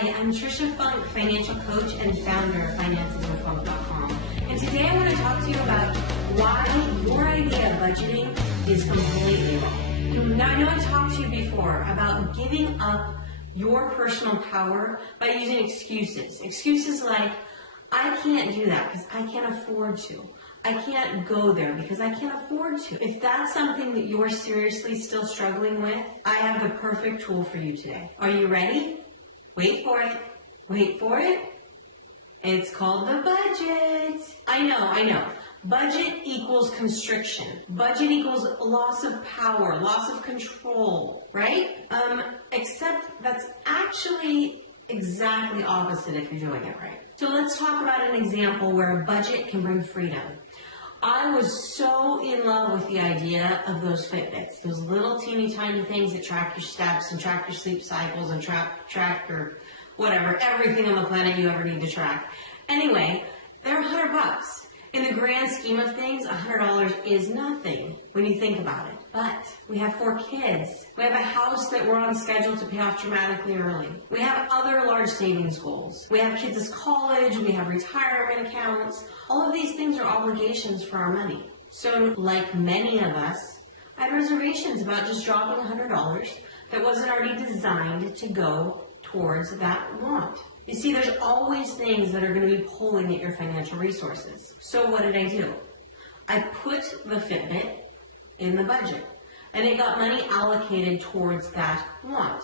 Hi, I'm Trisha Funk, financial coach and founder of financeswithfunk.com. And today I want to talk to you about why your idea of budgeting is completely wrong. Now, I know I talked to you before about giving up your personal power by using excuses. Excuses like, I can't do that because I can't afford to. I can't go there because I can't afford to. If that's something that you're seriously still struggling with, I have the perfect tool for you today. Are you ready? Wait for it. Wait for it. It's called the budget. I know. Budget equals constriction. Budget equals loss of power, loss of control, right? Except that's actually exactly opposite if you're doing it right. So let's talk about an example where a budget can bring freedom. I was so in love with the idea of those Fitbits, those little teeny tiny things that track your steps and track your sleep cycles and track your whatever, everything on the planet you ever need to track. Anyway, they're $100. In the grand scheme of things, $100 is nothing when you think about it. But we have 4 kids. We have a house that we're on schedule to pay off dramatically early. We have other large savings goals. We have kids' college. We have retirement accounts. All of these things are obligations for our money. So like many of us, I had reservations about just dropping $100 that wasn't already designed to go towards that want. You see, there's always things that are going to be pulling at your financial resources. So what did I do? I put the Fitbit in the budget, and it got money allocated towards that want.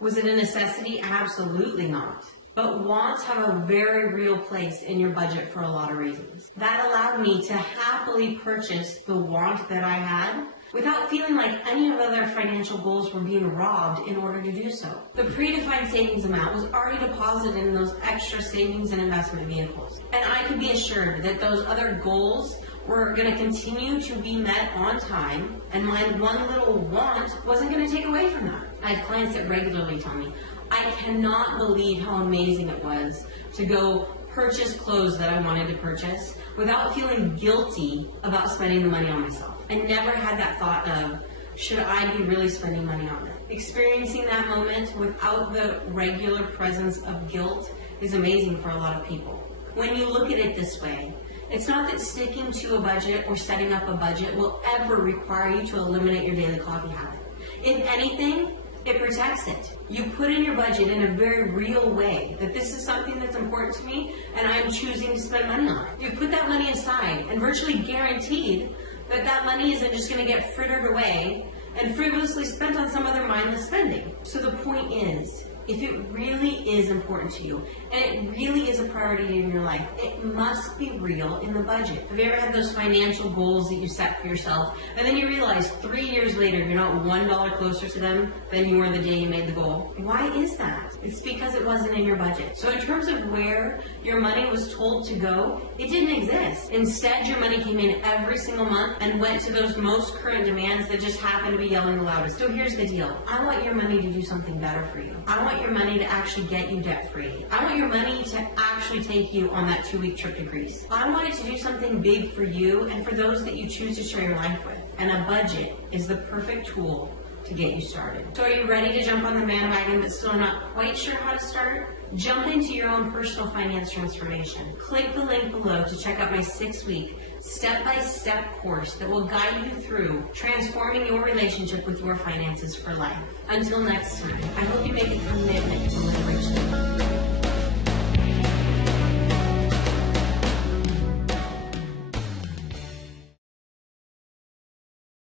Was it a necessity? Absolutely not. But wants have a very real place in your budget for a lot of reasons. That allowed me to happily purchase the want that I had without feeling like any of other financial goals were being robbed in order to do so. The predefined savings amount was already deposited in those extra savings and investment vehicles. And I could be assured that those other goals were going to continue to be met on time, and my one little want wasn't going to take away from that. I have clients that regularly tell me, I cannot believe how amazing it was to go purchase clothes that I wanted to purchase without feeling guilty about spending the money on myself. I never had that thought of, should I be really spending money on it? Experiencing that moment without the regular presence of guilt is amazing for a lot of people. When you look at it this way, it's not that sticking to a budget or setting up a budget will ever require you to eliminate your daily coffee habit. If anything, it protects it. You put in your budget in a very real way that this is something that's important to me and I'm choosing to spend money on it. You put that money aside and virtually guaranteed that that money isn't just going to get frittered away and frivolously spent on some other mindless spending. So the point is, if it really is important to you, and it really is a priority in your life, it must be real in the budget. Have you ever had those financial goals that you set for yourself, and then you realize 3 years later you're not $1 closer to them than you were the day you made the goal? Why is that? It's because it wasn't in your budget. So in terms of where your money was told to go, it didn't exist. Instead, your money came in every single month and went to those most current demands that just happened to be yelling the loudest. So here's the deal. I want your money to do something better for you. I want your money to actually get you debt-free. I want your money to actually take you on that 2-week trip to Greece. I want it to do something big for you and for those that you choose to share your life with. And a budget is the perfect tool to get you started. So are you ready to jump on the bandwagon but still not quite sure how to start? Jump into your own personal finance transformation. Click the link below to check out my 6-week step-by-step course that will guide you through transforming your relationship with your finances for life. Until next time, I hope you make a commitment to live